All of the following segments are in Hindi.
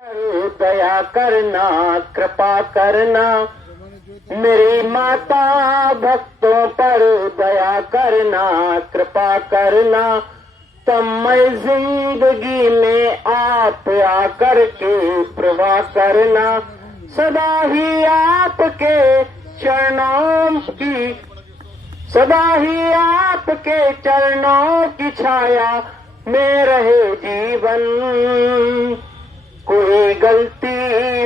दया करना, कृपा करना, मेरी माता भक्तों पर दया करना, कृपा करना, तन्मय जिंदगी में आप आकर के प्रवाह करना, सदा ही आपके चरणों की, सदा ही आपके चरणों की छाया में रहे जीवन। कोई गलती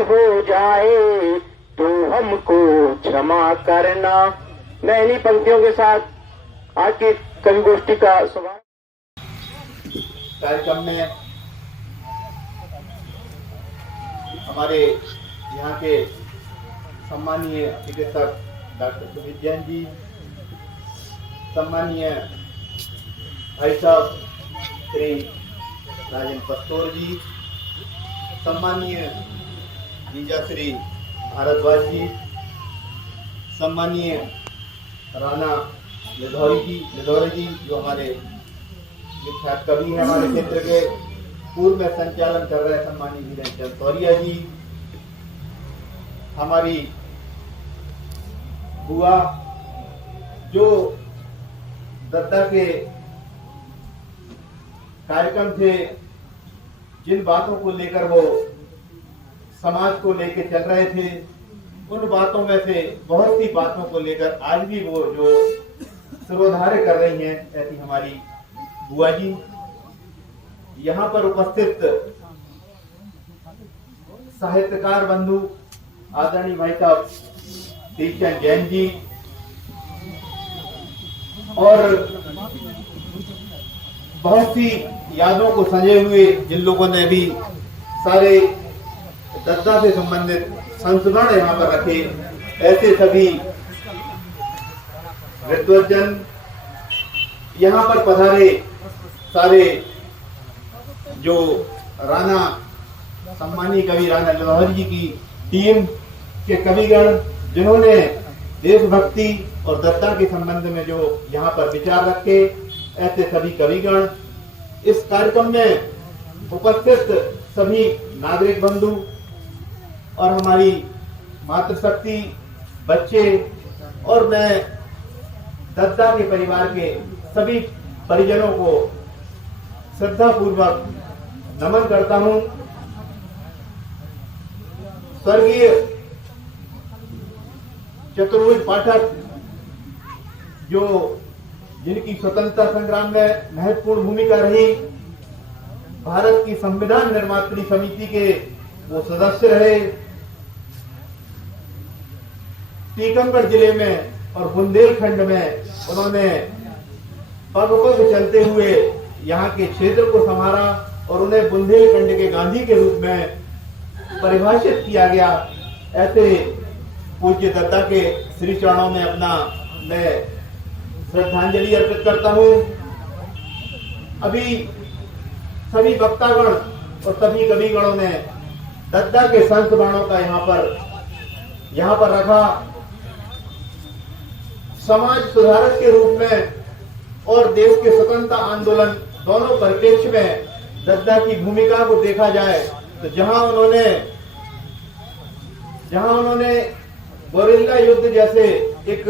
हो जाए तो हमको क्षमा करना। मैं इन्हीं पंक्तियों के साथ आज की कवि गोष्ठी का शुभारंभ। कार्यक्रम में हमारे यहाँ के सम्मानीय चिकित्सक डॉक्टर सुमित जैन जी, सम्मानीय भाई साहब श्री राजेंद्र पस्तोर जी, सम्मानीय जीजा श्री भारद्वाज जी, सम्मानीय राणा लिधौरी जी जो हमारे विख्यात कवि हैं, हमारे क्षेत्र के पूर्व में संचालन कर रहे सम्मानीय वीरेंद्र तौरिया जी, हमारी बुआ जो दद्दा के कार्यक्रम थे, जिन बातों को लेकर वो समाज को लेकर चल रहे थे, उन बातों में से बहुत सी बातों को लेकर आज भी वो जो सिरोधार्य कर रही हैं, ऐसी हमारी बुआ जी। यहाँ पर उपस्थित साहित्यकार बंधु आदरणीय भाई साहब दीपचंद जैन जी और बहुत सी यादों को संजोए हुए जिन लोगों ने भी सारे दद्दा से संबंधित संस्मरण यहाँ पर रखे, ऐसे सभी विद्वज्जन यहाँ पर पधारे, सारे जो राणा सम्मानीय कवि राणा लिधौरी जी की टीम के कविगण, जिन्होंने देशभक्ति और दद्दा के संबंध में जो यहाँ पर विचार रखे, ऐसे सभी कविगण, इस कार्यक्रम में उपस्थित सभी नागरिक बंधु और हमारी मातृशक्ति, बच्चे और मैं दद्दा के परिवार के सभी परिजनों को श्रद्धा पूर्वक नमन करता हूं। स्वर्गीय चतुर्भुज पाठक जो जिनकी स्वतंत्रता संग्राम में महत्वपूर्ण भूमिका रही, भारत की संविधान निर्मात्री समिति के वो सदस्य रहे, टीकमगढ़ जिले में और बुंदेलखंड में उन्होंने पग पग चलते हुए यहाँ के क्षेत्र को संभाला और उन्हें बुंदेलखंड के गांधी के रूप में परिभाषित किया गया। ऐसे पूज्य दद्दा के श्री चरणों में अपना मैं श्रद्धांजलि अर्पित करता हूँ। अभी सभी वक्तागण और सभी कविगणों ने दद्दा के संत बाणों का यहाँ पर रखा। समाज सुधारक के रूप में और देश के स्वतंत्रता आंदोलन दोनों परिप्रेक्ष्य में दद्दा की भूमिका को देखा जाए तो जहां उन्होंने गोरिल्ला युद्ध जैसे एक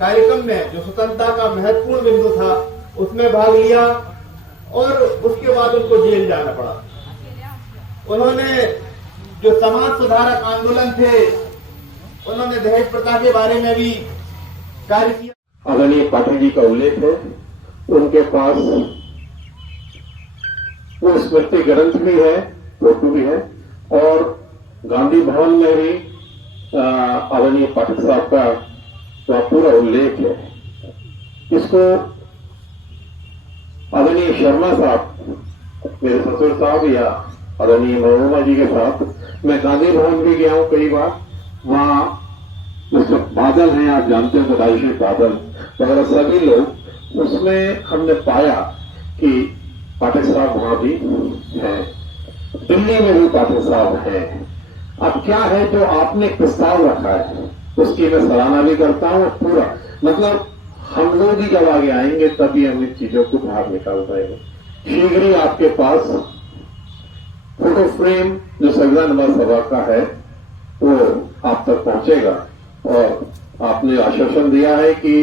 कार्यक्रम में जो स्वतंत्रता का महत्वपूर्ण बिंदु था उसमें भाग लिया और उसके बाद उनको जेल जाना पड़ा। उन्होंने जो समाज सुधारक आंदोलन थे, उन्होंने दहेज प्रथा के बारे में भी कार्य किया। आदरणीय पाठक जी का उल्लेख है, उनके पास वो स्मृति ग्रंथ भी है, फोटो भी है और गांधी भवन में भी आदरणीय पाठक साहब का वह पूरा उल्लेख है। इसको आदरणीय शर्मा साहब, मेरे ससुर साहब या आदरणीय महबूबा जी के साथ मैं गांधी भवन भी गया हूं कई बार। वहां उसमें बादल हैं, आप जानते हो बदायूं बादल वगैरह सभी लोग, उसमें हमने पाया कि पाठक साहब वहां भी हैं, दिल्ली में भी पाठक साहब हैं। अब क्या है जो आपने प्रस्ताव रखा है उसकी मैं सराहना भी करता हूं। पूरा मतलब हम लोग ही जब आगे आएंगे तभी हम इन चीजों को बाहर निकाल पाएंगे। शीघ्र ही आपके पास फोटो फ्रेम जो संविधान सभा का है वो आप तक पहुंचेगा और आपने आश्वासन दिया है कि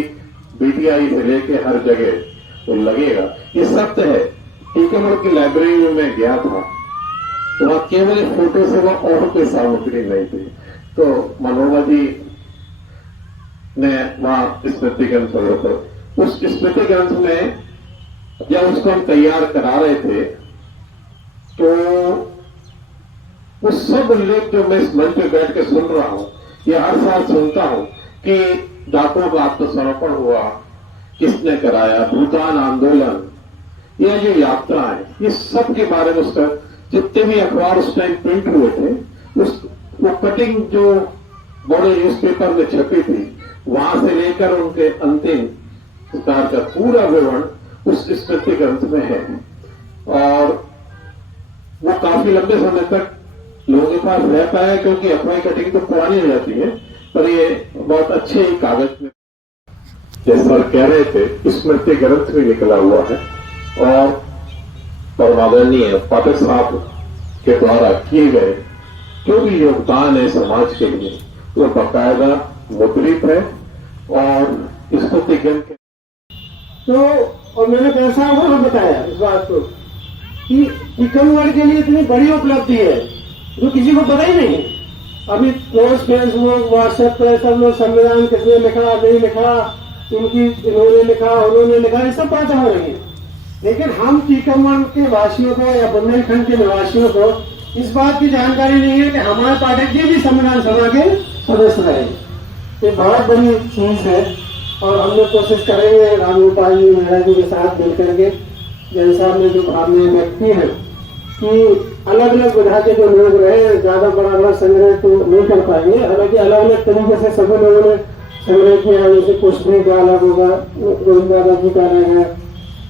बीटीआई से लेके हर जगह वो लगेगा। ये सत्य है। टीकमगढ़ की लाइब्रेरी में मैं गया था, वहां केवल फोटो से वहां और कोई सामग्री नहीं थी। तो मनोरमा जी ने वहां स्मृति ग्रंथ पर उस स्मृति ग्रंथ में जब उसको हम तैयार करा रहे थे तो वो सब लेख जो मैं इस मंच पे बैठ के सुन रहा हूं, ये हर साल सुनता हूं कि डाकुओं का आत्मसमर्पण हुआ, किसने कराया, भूटान आंदोलन, ये जो यात्रा है, ये सब के बारे में उसका जितने भी अखबार उस टाइम प्रिंट हुए थे, वो कटिंग जो बड़े न्यूज़पेपर में छपी थी, वहां से लेकर उनके अंतिम संस्कार का पूरा विवरण उस स्मृति ग्रंथ में है। और वो काफी लंबे समय तक लोगों के पास रह पाया, क्योंकि अखबार कटिंग तो पुरानी हो जाती है, पर ये बहुत अच्छे ही कागज में, जैसे सर कह रहे थे, स्मृति ग्रंथ भी निकला हुआ है। और परमादरणीय पाठक साहब के द्वारा किए गए जो भी योगदान है समाज के लिए, वो बकायदा मुद्रित है। और स्मृति ग्रंथ तो और मैंने कैसा वहां बताया इस बात को कि टीकमगढ़ के लिए इतनी बड़ी उपलब्धि है जो किसी को पता ही नहीं है। अभी क्लोज फ्रेंड्स लोग व्हाट्सएप पे सब लोग संविधान किसने लिखा नहीं लिखा, इनकी इन्होंने लिखा उन्होंने लिखा, ये सब बातें हो रही है। लेकिन हम टीकमगढ़ के वासियों को या बुंदेलखंड के निवासियों को इस बात की जानकारी नहीं है कि हमारे पाठक जी भी संविधान सभा के सदस्य रहे। ये बहुत बड़ी चीज है और हम लोग कोशिश करेंगे रामगोपाल जी मेहरा जी के साथ मिलकर के, जैसा हमने जो भावना व्यक्ति है कि अलग अलग विधा के जो लोग रहे, ज्यादा बड़ा संग्रह तो नहीं कर पाएंगे, हालांकि अलग अलग तरीके से सभी लोगों ने संग्रह किया। जैसे कुशनी का अलग होगा, गोविंद दादा जी का अलग है,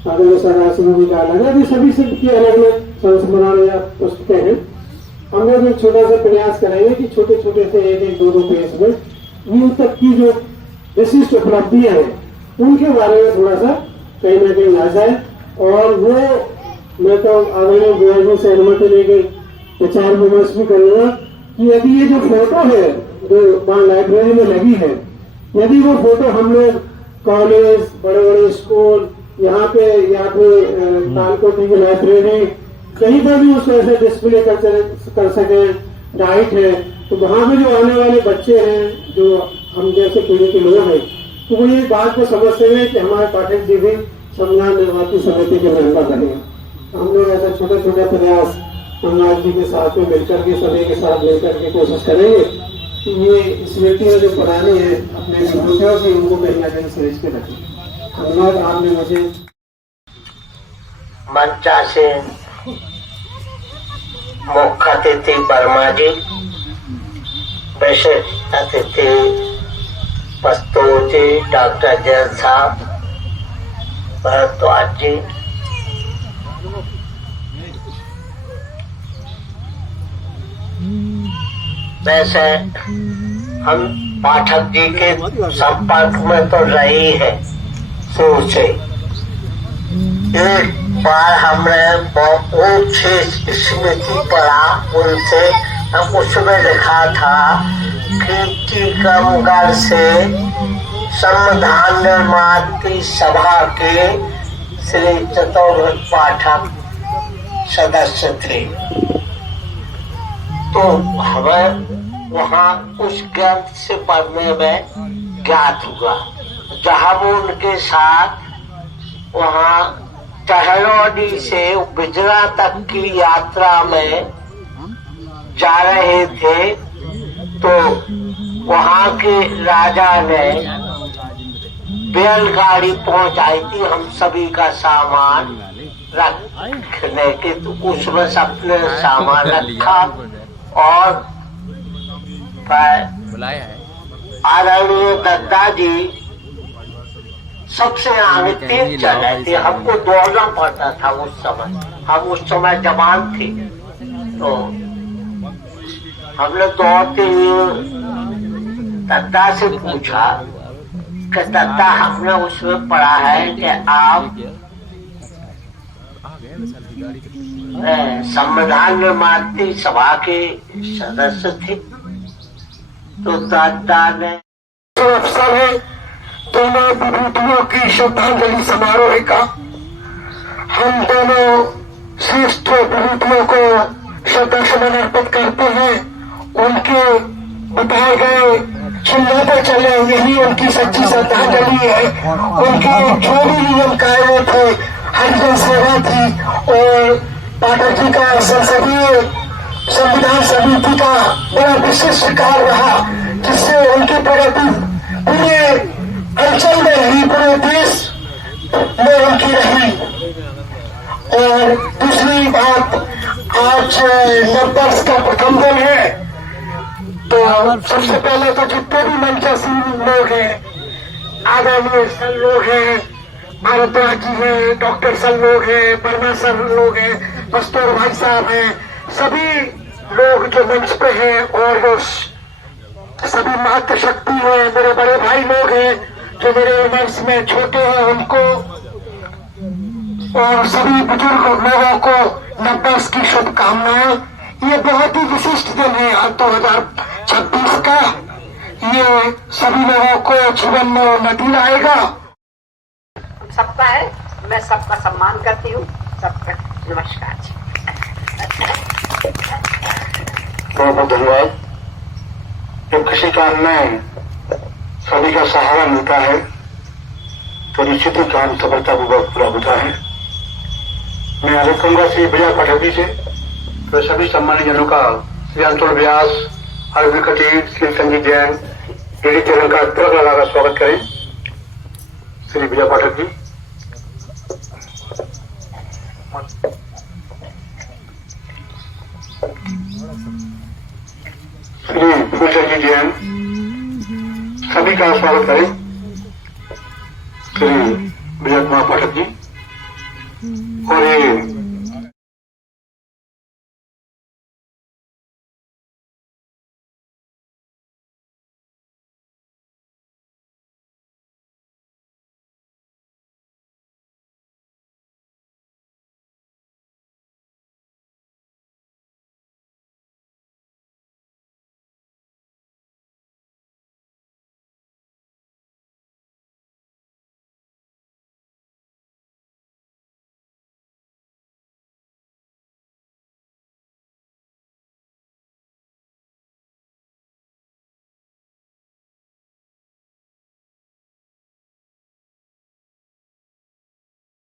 आदरणीय सरा सिंह जी का अलग है, अभी सभी से की अलग अलग संस्मरण या पुस्तकें हैं। हम लोग एक छोटा सा प्रयास करेंगे कि छोटे छोटे से एक एक दो पेज में इन तक की जो विशिष्ट उपलब्धियां हैं उनके बारे में थोड़ा सा कहीं ना कहीं आ जाए। और वो मैं तो आदरणीय गोयल जी से अनुमति लेके विचार विमर्श भी करूंगा कि यदि ये जो फोटो है जो वहां लाइब्रेरी में लगी है, यदि वो फोटो हम लोग कॉलेज, बड़े बड़े स्कूल, यहाँ पे या फिर तालकोटी की लाइब्रेरी कहीं पर भी उसको ऐसे डिस्प्ले कर सके, डाइट है, तो वहां पे जो आने वाले बच्चे हैं जो हम जैसे पीढ़ी के लोग हैं, तो वो ये बात को समझते हैं कि हमारे पाठक जी भी संविधान निर्माती समिति के मेंबर बने। हम लोग ऐसा छोटा छोटा प्रयास अनुराग जी के साथ में मिलकर के, सभी के साथ मिलकर के कोशिश करेंगे कि ये स्मृतियां जो पुरानी है अपने विभूतियों की, उनको कहीं ना कहीं सहेज के रखें। अनुराग, आपने मुझे मंचा से मुख्य अतिथि वर्मा जी, विशिष्ट अतिथि पस्तूर जी, डॉक्टर जैन साहब, भरद्वाज जी, वैसे हम पाठक जी के संपर्क में तो रही है शुरू से। एक बार हमने बहुत सी स्मृति पढ़ा उनसे, हम उसमें लिखा था कि टीकमगढ़ से संविधान निर्माती सभा के श्री चतुर्भुज पाठक सदस्य थे। तो हमें वहाँ उस ग्रंथ से पढ़ने में ज्ञात हुआ, जहाँ वो उनके साथ वहाँ टहलौडी से बिजरा तक की यात्रा में जा रहे थे, तो वहाँ के राजा ने बैलगाड़ी पहुंचाई थी हम सभी का सामान रखने के, तो उसमें सबने सामान रखा और आदरणीय दत्ता जी सबसे आगे तेज चल रहे थे। हमको दौड़ना पड़ता था उस समय, हम उस समय जवान थे, तो हमने दौड़ते हुए दत्ता से पूछा कि दत्ता, हमने उसमें पढ़ा है कि आप संविधान निर्माती सभा के सदस्य थे। तो दादा ने अवसर है दोनों विभूतियों की श्रद्धांजलि समारोह का। हम दोनों श्रेष्ठ विभूतियों को श्रद्धा सुमन अर्पित करते हैं। उनके बताए गए चिन्हों पर चले, यही उनकी सच्ची श्रद्धांजलि है। उनके जो भी नियम कायदे थे, हरिजन सेवा थी और पाठक जी का संसदीय संविधान समिति का बड़ा विशिष्ट कार्य रहा, जिससे उनकी प्रगति पूरे अंचल में रही, पूरे देश में उनकी रही। और दूसरी बात, आज नववर्ष का प्रथम दिन है, तो सबसे पहले तो जितने भी मंचासीन लोग हैं, आदरणीय सर लोग हैं, भारद्वाज जी हैं, डॉक्टर सर लोग हैं, वर्मा सर लोग हैं, मस्तूर भाई साहब हैं, सभी लोग जो मंच पे हैं और जो सभी मातृशक्ति हैं, मेरे बड़े भाई लोग हैं जो मेरे उम्र में छोटे हैं, उनको और सभी बुजुर्ग लोगों को नववर्ष की शुभकामनाएं। ये बहुत ही विशिष्ट दिन है 2026 का। ये सभी लोगों को जीवन में उन्नति लाएगा। सबका है, मैं सबका सम्मान करती हूँ। सबका नमस्कार जी। बहुत बहुत धन्यवाद। जब किसी काम में सभी का सहारा मिलता है तो निश्चित ही काम सफलतापूर्वक पूरा होता है। मैं आगे कहूंगा श्री विजय पाठक जी से, तो सभी सम्मानित जनों का श्री अंतुल व्यास, अरविंद खटीक, श्री संजीत जैन, डीडी चरण का तिलक लगाकर स्वागत करें। श्री विजय पाठक जी। श्री फूलचंद जी जैन, सभी का स्वागत करें। श्री विजय कुमार पाठक जी और ये